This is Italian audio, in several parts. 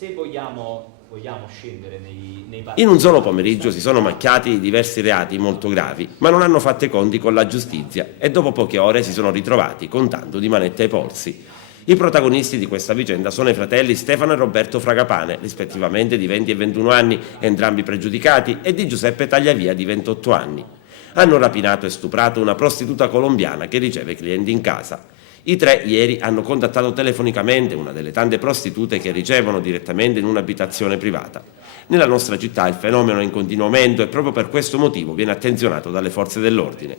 Se vogliamo scendere nei In un solo pomeriggio si sono macchiati di diversi reati molto gravi, ma non hanno fatto i conti con la giustizia e dopo poche ore si sono ritrovati con tanto di manette ai polsi. I protagonisti di questa vicenda sono i fratelli Stefano e Roberto Fragapane, rispettivamente di 20 e 21 anni, entrambi pregiudicati, e di Giuseppe Tagliavia di 28 anni. Hanno rapinato e stuprato una prostituta colombiana che riceve clienti in casa. I tre ieri hanno contattato telefonicamente una delle tante prostitute che ricevono direttamente in un'abitazione privata. Nella nostra città il fenomeno è in continuo aumento e proprio per questo motivo viene attenzionato dalle forze dell'ordine.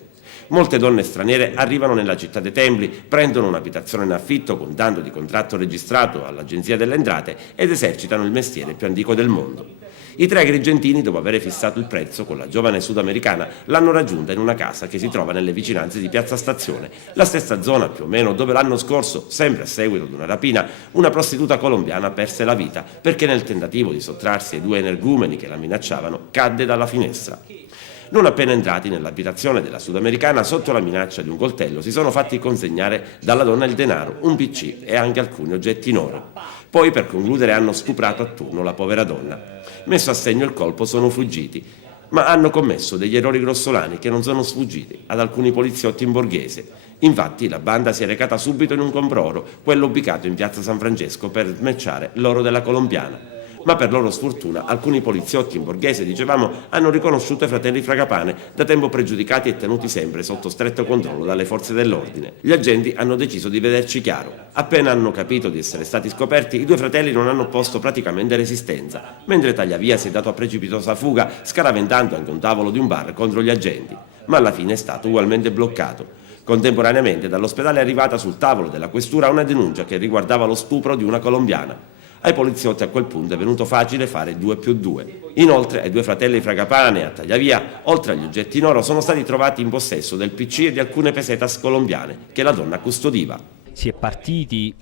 Molte donne straniere arrivano nella città dei Templi, prendono un'abitazione in affitto con tanto di contratto registrato all'Agenzia delle Entrate ed esercitano il mestiere più antico del mondo. I tre agrigentini, dopo aver fissato il prezzo con la giovane sudamericana, l'hanno raggiunta in una casa che si trova nelle vicinanze di Piazza Stazione, la stessa zona più o meno dove l'anno scorso, sempre a seguito di una rapina, una prostituta colombiana perse la vita perché nel tentativo di sottrarsi ai due energumeni che la minacciavano cadde dalla finestra. Non appena entrati nell'abitazione della sudamericana, sotto la minaccia di un coltello, si sono fatti consegnare dalla donna il denaro, un PC e anche alcuni oggetti in oro. Poi, per concludere, hanno stuprato a turno la povera donna. Messo a segno il colpo, sono fuggiti, ma hanno commesso degli errori grossolani che non sono sfuggiti ad alcuni poliziotti in borghese. Infatti, la banda si è recata subito in un comproro, quello ubicato in piazza San Francesco, per smecciare l'oro della colombiana. Ma per loro sfortuna alcuni poliziotti in borghese, dicevamo, hanno riconosciuto i fratelli Fragapane, da tempo pregiudicati e tenuti sempre sotto stretto controllo dalle forze dell'ordine. Gli agenti hanno deciso di vederci chiaro. Appena hanno capito di essere stati scoperti, i due fratelli non hanno opposto praticamente resistenza, mentre Tagliavia si è dato a precipitosa fuga, scaraventando anche un tavolo di un bar contro gli agenti, ma alla fine è stato ugualmente bloccato. Contemporaneamente dall'ospedale è arrivata sul tavolo della questura una denuncia che riguardava lo stupro di una colombiana. Ai poliziotti a quel punto è venuto facile fare 2+2. Inoltre ai due fratelli Fragapane e a Tagliavia, oltre agli oggetti in oro, sono stati trovati in possesso del PC e di alcune pesetas colombiane che la donna custodiva. Si è partiti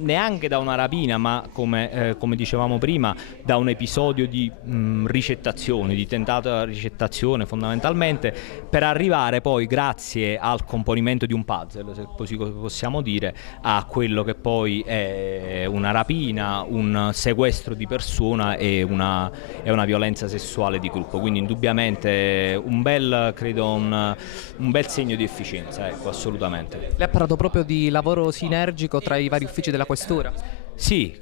neanche da una rapina, ma come dicevamo prima, da un episodio di ricettazione, di tentata ricettazione fondamentalmente, per arrivare poi, grazie al componimento di un puzzle, se così possiamo dire, a quello che poi è una rapina, un sequestro di persona e una violenza sessuale di gruppo. Quindi indubbiamente un bel segno di efficienza, ecco, assolutamente. Lei ha parlato proprio di lavoro sinergico tra i vari uffici della questura? Sì,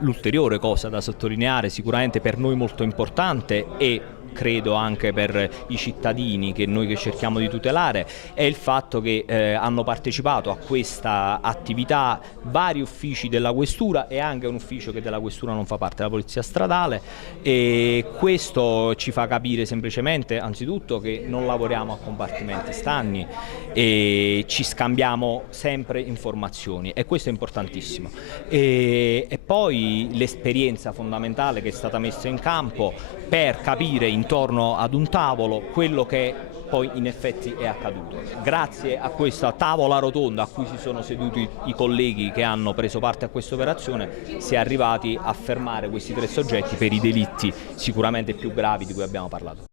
l'ulteriore cosa da sottolineare, sicuramente per noi molto importante e credo anche per i cittadini che noi cerchiamo di tutelare, è il fatto che hanno partecipato a questa attività vari uffici della questura e anche un ufficio che della questura non fa parte, la polizia stradale, e questo ci fa capire semplicemente, anzitutto, che non lavoriamo a compartimenti stagni e ci scambiamo sempre informazioni, e questo è importantissimo. E poi l'esperienza fondamentale che è stata messa in campo per capire intorno ad un tavolo quello che poi in effetti è accaduto. Grazie a questa tavola rotonda a cui si sono seduti i colleghi che hanno preso parte a questa operazione, si è arrivati a fermare questi tre soggetti per i delitti sicuramente più gravi di cui abbiamo parlato.